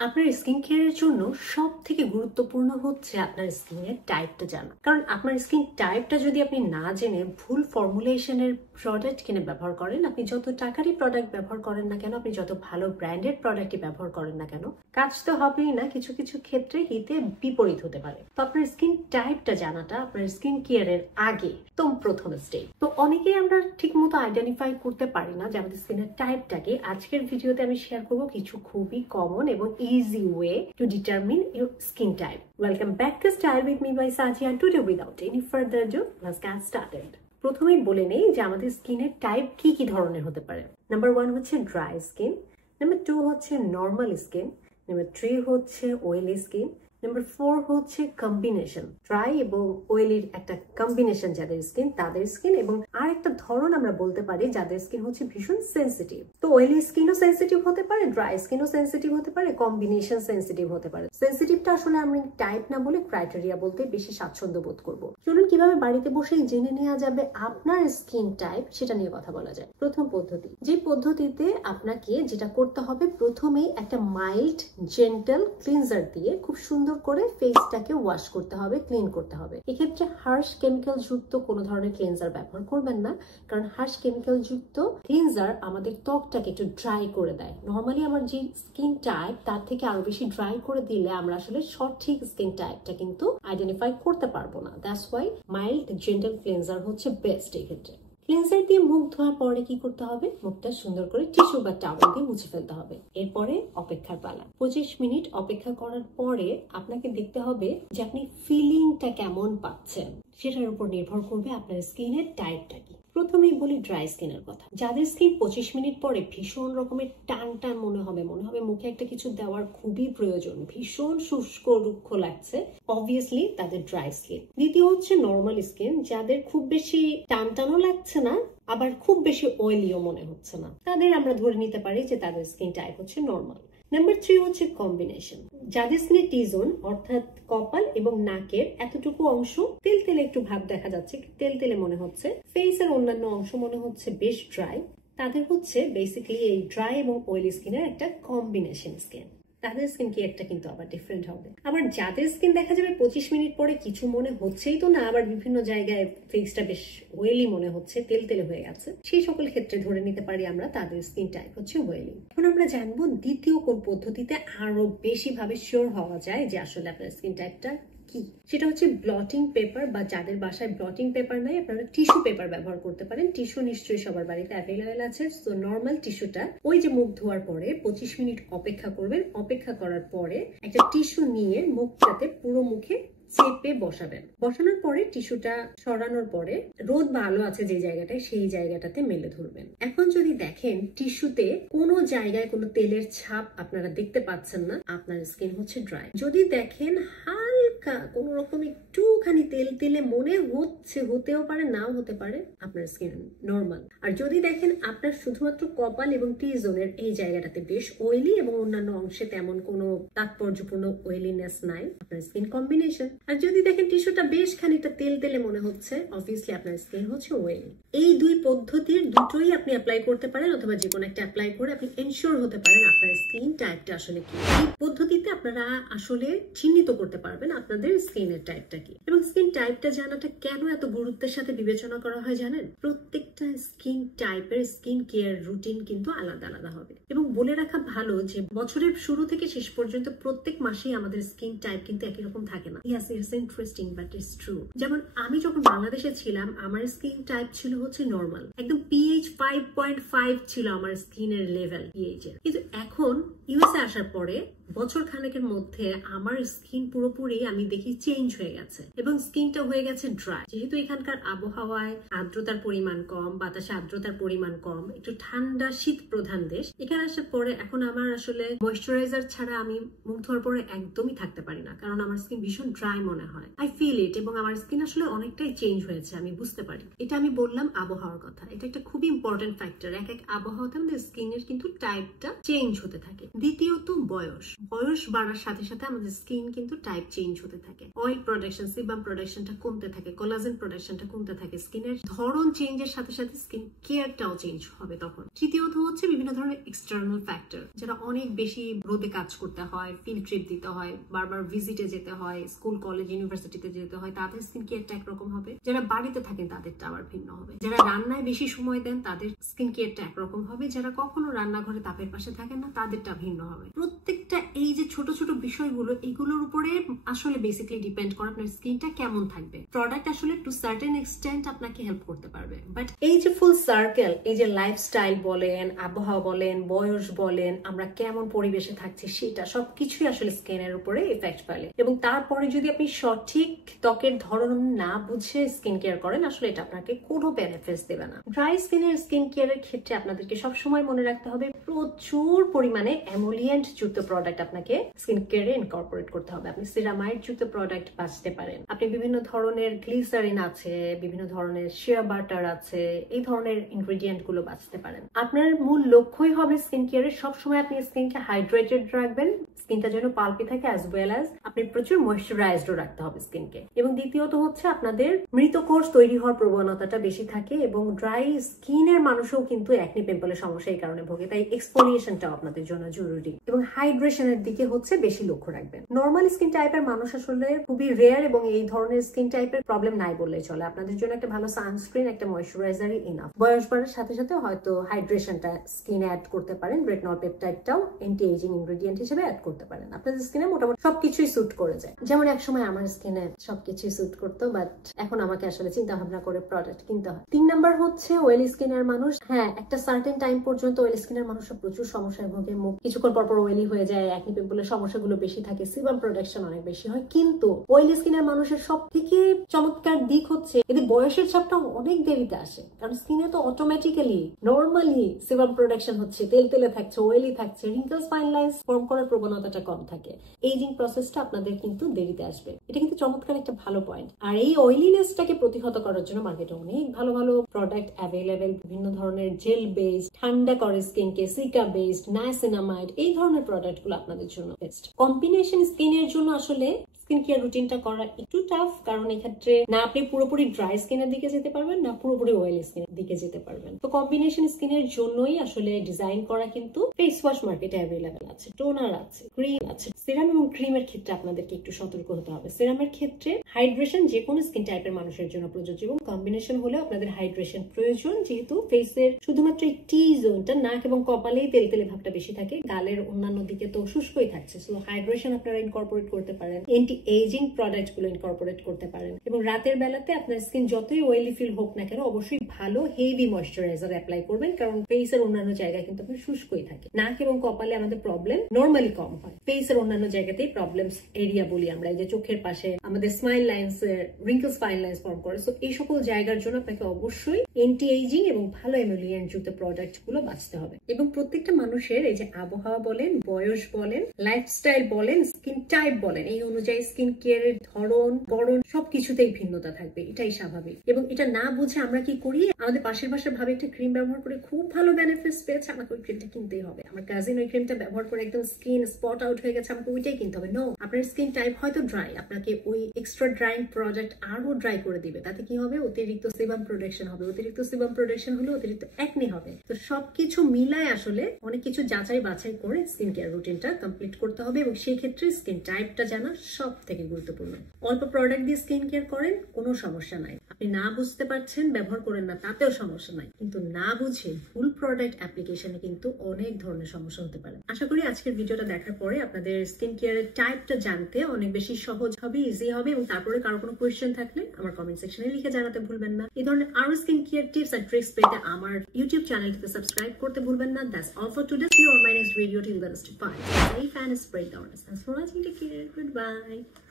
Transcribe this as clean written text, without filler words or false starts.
আপনার স্কিন কেয়ারের জন্য সবথেকে গুরুত্বপূর্ণ হচ্ছে আপনার স্কিনের টাইপটা জানা। কারণ আপনার স্কিন টাইপটা যদি আপনি না জেনে ভুল ফর্মুলেশনের প্রোডাক্ট কিনে ব্যবহার করেন, আপনি যত টাকারই প্রোডাক্ট ব্যবহার করেন না কেন, আপনি যত ভালো ব্র্যান্ডেড প্রোডাক্টই ব্যবহার করেন না কেন, কাজ তো হবেই না, কিছু কিছু ক্ষেত্রে হিতে বিপরীত হতে পারে। তো আপনার স্কিন টাইপটা জানাটা আপনার স্কিন কেয়ারের আগে একদম প্রথম স্টেপ। তো অনেকেই আমরা ঠিক মতো আইডেন্টিফাই করতে পারি না যে আমাদের স্কিনের টাইপটাকে। আজকের ভিডিওতে আমি শেয়ার করবো কিছু খুবই কমন এবং easy way to determine your skin type. Welcome back to Style with me by Saji, and today without any further ado, let's get started. প্রথমেই বলে নেই যে আমাদের স্কিনের টাইপ কি কি ধরনের হতে পারে। নাম্বার 1 হচ্ছে ড্রাই স্কিন, নাম্বার 2 হচ্ছে নর্মাল স্কিন, নাম্বার 3 হচ্ছে অয়েলি স্কিন, নাম্বার 4 হচ্ছে কম্বিনেশন, ড্রাই এবং অয়েলির একটা কম্বিনেশন যাদের স্কিন তাদের স্কিন, এবং আর একটা ধরন আমরা বলতে পারি যাদের স্কিন হচ্ছে ভীষণ সেন্সিটিভ। তো অয়েলি স্কিনও সেন্সিটিভ হতে পারে, ড্রাই স্কিনও সেন্সিটিভ হতে পারে, কম্বিনেশন সেন্সিটিভ হতে পারে। সেন্সিটিভটা আসলে আমরা টাইপ না বলে ক্রাইটেরিয়া বলতে বেশি স্বাচ্ছন্দ্য বোধ করবো। চলুন কিভাবে বাড়িতে বসেই জেনে নেওয়া যাবে আপনার স্কিন টাইপ, সেটা নিয়ে কথা বলা যায়। প্রথম পদ্ধতি, যে পদ্ধতিতে আপনাকে যেটা করতে হবে, প্রথমেই একটা মাইল্ড জেন্টাল ক্লিনজার দিয়ে খুব সুন্দর করে ফেসটাকে ওয়াশ করতে হবে, ক্লিন করতে হবে। এক্ষেত্রে হার্শ কেমিক্যাল যুক্ত কোনো ধরনের ক্লিনজার ব্যবহার করবেন না, কারণ হার্শ কেমিক্যাল যুক্ত ক্লিনজার আমাদের ত্বকটাকে একটু ড্রাই করে দেয়। নর্মালি আমার যে স্কিন টাইপ তার থেকে আরো বেশি ড্রাই করে দিলে আমরা আসলে সঠিক স্কিন টাইপটা কিন্তু আইডেন্টিফাই করতে পারবো না। That's why mild gentle cleanser হচ্ছে বেস্ট এই ক্ষেত্রে। ক্লিনজার দিয়ে মুখ ধোয়ার পরে কি করতে হবে, মুখটা সুন্দর করে টিস্যু বা টাওয়েল দিয়ে মুছে ফেলতে হবে। এরপরে অপেক্ষার পালা। 25 মিনিট অপেক্ষা করার পরে আপনাকে দেখতে হবে যে আপনি ফিলিংটা কেমন পাচ্ছেন। সেটার উপর নির্ভর করবে আপনার স্কিনের টাইপটা কি। প্রথমেই বলি ড্রাই স্কিনের কথা। যাদের স্কিন 25 মিনিট পরে ভীষণ রকমের টান টান মনে হবে মুখে একটা কিছু দেওয়ার খুবই প্রয়োজন, ভীষণ শুষ্ক রুক্ষ লাগছে, অবভিয়াসলি তাদের ড্রাই স্কিন। দ্বিতীয় হচ্ছে নর্মাল স্কিন, যাদের খুব বেশি টান টানও লাগছে না, আবার খুব বেশি অয়েলিও মনে হচ্ছে না, তাদের আমরা ধরে নিতে পারি যে তাদের স্কিন টাইপ হচ্ছে নর্মাল। নাম্বার 3 হচ্ছে কম্বিনেশন। যাদের স্কিনে টি জোন অর্থাৎ কপাল এবং নাকের এতটুকু অংশ তেল তেলে একটু ভাব দেখা যাচ্ছে, তেল তেলে মনে হচ্ছে, ফেসের অন্যান্য অংশ মনে হচ্ছে বেশ ড্রাই, তাদের হচ্ছে বেসিক্যালি এই ড্রাই এবং অয়েলি স্কিনের একটা কম্বিনেশন স্কিন। তাদের স্কিন কেয়ারটা কিন্তু আবার ডিফারেন্ট হবে। আবার যাদের স্কিন দেখা যাবে 25 মিনিট পরে কিছু মনে হচ্ছেই তো না, আবার বিভিন্ন জায়গায় ফেসটা বেশ অয়েলি মনে হচ্ছে, তেল তেলে হয়ে গেছে, সেই সকল ক্ষেত্রে ধরে নিতে পারি আমরা তাদের স্কিন টাইপ হচ্ছে অয়েলি। এখন আমরা জানবো দ্বিতীয় কোন পদ্ধতিতে আরো বেশি ভাবে শিওর হওয়া যায় যে আসলে আপনার স্কিন টাইপটা কি। সেটা হচ্ছে ব্লটিং পেপার, বা যাদের বাসায় ব্লটিং পেপার নাই আপনারা টিস্যু পেপার ব্যবহার করতে পারেন। টিস্যু নিশ্চয়ই সবার বাড়িতে অ্যাভেলেবেল আছে। তো নর্মাল টিস্যুটা ওই যে মুখ ধোয়ার পরে 25 মিনিট অপেক্ষা করবেন, অপেক্ষা করার পরে একটা টিস্যু নিয়ে মুখটাতে পুরো মুখে চেপে বসাবেন। বসানোর পরে টিস্যুটা সরানোর পরে রোদ বা আলো আছে যে জায়গাটায়, সেই জায়গাটাতে মেলে ধরবেন। এখন যদি দেখেন টিস্যুতে কোনো জায়গায় কোনো তেলের ছাপ আপনারা দেখতে পাচ্ছেন না, আপনার স্কিন হচ্ছে ড্রাই। যদি দেখেন হালকা কোন রকম একটুখানি তেল তেলে মনে হচ্ছে, হতেও পারে নাও হতে পারে, আপনার স্কিন নর্মাল। আর যদি দেখেন আপনার শুধুমাত্র কপাল এবং টি জোনের এই জায়গাটাতে বেশ অয়েলি এবং অন্যান্য অংশে তেমন কোনো তাৎপর্যপূর্ণ অয়েলিনেস নাই, আপনার স্কিন কম্বিনেশন। আর যদি দেখেন টিস্যুটা বেশ খানিকটা তেল তেলে মনে হচ্ছে, অবভিয়াসলি আপনার স্কিন হচ্ছে অয়েলি। এই দুই পদ্ধতির দুটোই আপনি অ্যাপ্লাই করতে পারেন, অথবা যে কোনো একটা অ্যাপ্লাই করে আপনি এনশিওর হতে পারেন আপনার স্কিন টাইপটা আসলে কি। এই পদ্ধতিতে আপনারা আসলে চিহ্নিত করতে পারবেন আপনাদের স্কিনের টাইপটা কি। এবং স্কিন টাইপটা জানাটা কেন এত গুরুত্বের সাথে বিবেচনা করা হয় জানেন? প্রত্যেকটা স্কিন টাইপের স্কিন কেয়ার রুটিন কিন্তু আলাদা আলাদা হবে। এবং বলে রাখা ভালো যে বছরের শুরু থেকে শেষ পর্যন্ত প্রত্যেক মাসেই আমাদের স্কিন টাইপ কিন্তু একই রকম থাকে না। Yes, it's interesting but it's true. যেমন আমি যখন বাংলাদেশে ছিলাম আমার স্কিন টাইপ ছিল হচ্ছে নর্মাল, একদম pH 5.5 ছিল আমার স্কিনের লেভেল pH এর। কিন্তু এখন ইউএসএ আসার পরে বছর খানেকের মধ্যে আমার স্কিন পুরোপুরি আমি দেখি চেঞ্জ হয়ে গেছে, এবং স্কিনটা হয়ে গেছে ড্রাই। যেহেতু এখানকার আবহাওয়ায় আর্দ্রতার পরিমাণ কম, বাতাসে আর্দ্রতার পরিমাণ কম, একটু ঠান্ডা শীত প্রধান দেশ, এখানে আসার পরে এখন আমার আসলে ময়েশ্চারাইজার ছাড়া আমি মুখ ধোয়ার পরে একদমই থাকতে পারি না, কারণ আমার স্কিন ভীষণ ড্রাই মনে হয়। আই ফিল ইট, এবং আমার স্কিন আসলে অনেকটাই চেঞ্জ হয়েছে, আমি বুঝতে পারি। এটা আমি বললাম আবহাওয়ার কথা, এটা একটা খুবই ইম্পর্টেন্ট ফ্যাক্টর। এক এক আবহাওয়াতে আমাদের স্কিনের কিন্তু টাইপটা চেঞ্জ হতে থাকে। দ্বিতীয়ত বয়স বাড়ার সাথে সাথে আমাদের স্কিন কিন্তু টাইপ চেঞ্জ হতে কমতে থাকে, অয়েল প্রোডাকশন, সিবাম প্রোডাকশনটা কমতে থাকে, কোলাজেন প্রোডাকশনটা কমতে থাকে, স্কিনের ধরন চেঞ্জের সাথে সাথে স্কিন কেয়ারটাও চেঞ্জ হবে তখন। তৃতীয়ত হচ্ছে বিভিন্ন ধরনের এক্সটার্নাল ফ্যাক্টর, যারা অনেক বেশি রোদে কাজ করতে হয়, ফিল্ড ট্রিপ দিতে হয়, বারবার ভিজিটে যেতে হয়, স্কুল কলেজ ইউনিভার্সিটিতে যেতে হয়, তাদের স্কিন কেয়ারটা একরকম হবে। যারা বাড়িতে থাকেন তাদেরটা আবার ভিন্ন হবে। যারা রান্নায় বেশি সময় দেন তাদের স্কিন কেয়ারটা একরকম হবে। যারা কখনো রান্নাঘরে তাপের পাশে থাকেন না তাদেরটা ভিন্ন হবে। প্রত্যেকটা এই যে ছোট ছোট বিষয়গুলো, এগুলোর উপরে আসলে বেসিক্যালি ডিপেন্ড করে আপনার স্কিনটা কেমন থাকবে। প্রোডাক্ট আসলে টু সার্টেন এক্সটেন্ট আপনাকে হেল্প করতে পারবে, বাট এই যে ফুল সার্কেল, এই যে লাইফস্টাইল বলেন, আবহাওয়া বলেন, বয়স বলেন, আমরা কেমন পরিবেশে থাকছি, সেটা সবকিছুই আসলে স্কিনের উপরে ইফেক্ট ফেলে। এবং তারপরে যদি আপনি সঠিক ত্বকের ধরন না বুঝে স্কিন কেয়ার করেন, আসলে এটা আপনাকে কোনো বেনিফিটস দেবে না। ড্রাই স্কিনের স্কিন কেয়ারের ক্ষেত্রে আপনাদেরকে সবসময় মনে রাখতে হবে প্রচুর পরিমাণে এমোলিয়েন্ট যুক্ত প্রোডাক্ট আপনাকে স্কিন কেয়ারে ইনকর্পোরেট করতে হবে। আপনি সিরামাইড যুক্ত প্রোডাক্ট বাঁচতে পারেন, আপনি বিভিন্ন ধরনের গ্লিসারিন আছে, বিভিন্ন ধরনের শিয়া বাটার আছে, এই ধরনের ইনগ্রেডিয়েন্ট গুলো বাঁচতে পারেন। আপনার মূল লক্ষ্যই হবে স্কিন কেয়ারের সবসময় আপনি স্কিনকে হাইড্রেটেড রাখবেন, স্কিনটা যেন পাল্পি থাকে, অ্যাজ ওয়েল অ্যাজ আপনি প্রচুর ময়েশ্চারাইজড রাখতে হবে স্কিনকে। এবং দ্বিতীয়ত হচ্ছে আপনাদের মৃত কোষ তৈরি হওয়ার প্রবণতাটা বেশি থাকে, এবং ড্রাই স্কিনের মানুষও কিন্তু অ্যাকনি পিম্পলের সমস্যা এই কারণে ভোগে, তাই এক্সফোলিয়েশনটাও আপনাদের জন্য জরুরি। এবং হাইড্রেশনের দিকে হচ্ছে বেশি লক্ষ্য রাখবেন। নর্মাল স্কিন টাইপের মানুষ আসলে খুবই রেয়ার, এবং এই ধরনের স্কিন টাইপের প্রবলেম নাই বললেই চলে। আপনাদের জন্য একটা ভালো সানস্ক্রিন, একটা ময়েশ্চারাইজারই ইনাফ। বয়স বাড়ার সাথে সাথে হয়তো হাইড্রেশনটা স্কিনে অ্যাড করতে পারেন, রেটিনল পেপটাইডটাও অ্যান্টি এজিং ইনগ্রেডিয়েন্ট হিসেবে অ্যাড করতে পারেন। আপনাদের স্কিনে মোটামুটি সবকিছুই স্যুট করে যায়। যেমন একসময় আমার স্কিনে সবকিছুই স্যুট করতো, বাট এখন আমাকে আসলে চিন্তা ভাবনা করে প্রোডাক্ট কিনতে হয়। 3 নাম্বার হচ্ছে অয়েলি স্কিনের মানুষ। হ্যাঁ, একটা সার্টেন টাইম পর্যন্ত অয়েলি স্কিনের মানুষরা প্রচুর সমস্যায় ভোগে, মুখ কিছুক্ষণ পর অয়েলি হয়ে যায়, অ্যাকনি পিম্পলের সমস্যাগুলো বেশি থাকে, সিবাম প্রোডাকশন অনেক বেশি হয়। কিন্তু অয়েলি স্কিনের মানুষের সব থেকে চমৎকার দিক হচ্ছে এদের বয়সের ছাপটা অনেক দেরিতে আসে, কারণ স্কিনে তো অটোমেটিক্যালি নর্মালি সিবাম প্রোডাকশন হচ্ছে, তেল তেলে থাকছে, অয়েলি থাকছে, রিঙ্কলস ফাইন লাইন্স ফর্ম করার প্রবণতাটা কম থাকে। এইজিং প্রসেসটা আপনাদের কিন্তু দেরিতে আসবে। এটা কিন্তু চমৎকার একটা ভালো পয়েন্ট। আর এই অয়েলিনেসটাকে প্রতিহত করার জন্য মার্কেটে অনেক ভালো ভালো প্রোডাক্ট অ্যাভেলেবেল, বিভিন্ন ধরনের জেল বেসড, ঠান্ডা করে স্কিনকে, সিকা বেসড, নায়াসিনামাইড, এই ধরনের প্রোডাক্ট গুলো আপনাদের জন্য বেস্ট। কম্বিনেশন স্কিনের জন্য আসলে স্কিন কেয়ার রুটিনটা করা একটু টাফ, কারণ এক্ষেত্রে না আপনি পুরোপুরি ড্রাই স্কিনের দিকে যেতে পারবেন, না পুরোপুরি অয়েলি স্কিনের দিকে যেতে পারবেন। তো কম্বিনেশন স্কিনের জন্যই আসলে ডিজাইন করা কিন্তু ফেস ওয়াশ মার্কেটে অ্যাভেলেবেল আছে, টোনার আছে, ক্রিম আছে। সিরাম এবং ক্রিমের ক্ষেত্রে আপনাদেরকে একটু সতর্ক হতে হবে। সিরামের ক্ষেত্রে হাইড্রেশন যে কোনো স্কিন টাইপের মানুষের জন্য প্রযোজ্য, এবং কম্বিনেশন হলেও আপনাদের হাইড্রেশন প্রয়োজন, যেহেতু ফেসের শুধুমাত্র এই টি জোনটা, নাক এবং কপালেই তেল তেলে ভাবটা বেশি থাকে, গালের অন্যান্য দিকে তো শুষ্কই থাকছে। সো হাইড্রেশন আপনারা ইনকর্পোরেট করতে পারেন, এজিং প্রোডাক্ট গুলো ইনকর্পোরেট করতে পারেন। এবং রাতের বেলাতে আপনার স্কিন যতই অয়েলি ফিল হোক না কেন, অবশ্যই ভালো হেভি ময়েশ্চারাইজার অ্যাপ্লাই করবেন, কারণ ফেসের অন্যান্য জায়গায় কিন্তু আপনার শুষ্কই থাকে। নাক এবং কপালে আমাদের প্রবলেম নরমালি কম হয়, ফেসের অন্যান্য জায়গাতেই প্রবলেমস এরিয়া বলি আমরা, এই যে চোখের পাশে আমাদের smile lines, wrinkles fine lines form করে। সো এই সকল জায়গার জন্য আপনাকে অবশ্যই অ্যান্টি এজিং এবং ভালো এমোলিয়েন্ট যুক্ত প্রোডাক্ট গুলো বাঁচতে হবে। এবং প্রত্যেকটা মানুষের এই যে আবহাওয়া বলেন, বয়স বলেন, লাইফস্টাইল বলেন, স্কিন টাইপ বলেন, এই অনুযায়ী স্কিন কেয়ারের ধরন গড়ন সবকিছুতেই ভিন্নতা থাকবে, এটাই স্বাভাবিক। এবং এটা না বুঝে আমরা কি করি, আমাদের পাশের ভাবে একটা ক্রিম ব্যবহার করে খুব ভালো বেনিফিটস পেয়েছে, আমাকে ওই ক্রিমটা কিনতেই হবে। আমার কাজিন ওই ক্রিমটা ব্যবহার করে একদম স্কিন স্পট আউট হয়ে গেছে, আমাকে ওইটাই কিনতে হবে। নো, আপনার স্কিন টাইপ হয়তো ড্রাই, আপনাকে ওই এক্সট্রা ড্রাইং প্রোডাক্ট আরো ড্রাই করে দিবে। তাতে কি হবে, অতিরিক্ত সেবাম প্রোডাকশন হবে, অতিরিক্ত সেবাম প্রোডাকশন হলে অতিরিক্ত অ্যাকনি হবে। তো সবকিছু মিলায় আসলে অনেক কিছু যাচাই বাছাই করে স্কিন কেয়ার রুটিনটা কমপ্লিট করতে হবে, এবং সেই ক্ষেত্রে স্কিন টাইপটা জানা সব থেকে গুরুত্বপূর্ণ। অল্প প্রোডাক্ট দিয়ে স্কিন কেয়ার করেন, কোনো সমস্যা নাই। আপনি না বুঝতে পারছেন, ব্যবহার করেন না, তাতেও সমস্যা নাই। কিন্তু না বুঝে ভুল প্রোডাক্ট অ্যাপ্লিকেশনে কিন্তু অনেক ধরনের সমস্যা হতে পারে। আশা করি আজকের ভিডিওটা দেখার পরে আপনাদের স্কিন কেয়ারের টাইপটা জানতে অনেক বেশি সহজ হবে, ইজি হবে। এবং তারপরে কারো কোনো কোয়েশ্চেন থাকলে আমার কমেন্ট সেকশনে লিখে জানাতে ভুলবেন না। এই ধরনের আরো skin care tips and tricks পেতে আমার ইউটিউব চ্যানেলটিতে সাবস্ক্রাইব করতে ভুলবেন না। That's all for today. See you on my next video. Till then, stay fine, stay fan, spread the awareness. Thanks for watching. Take care. Goodbye.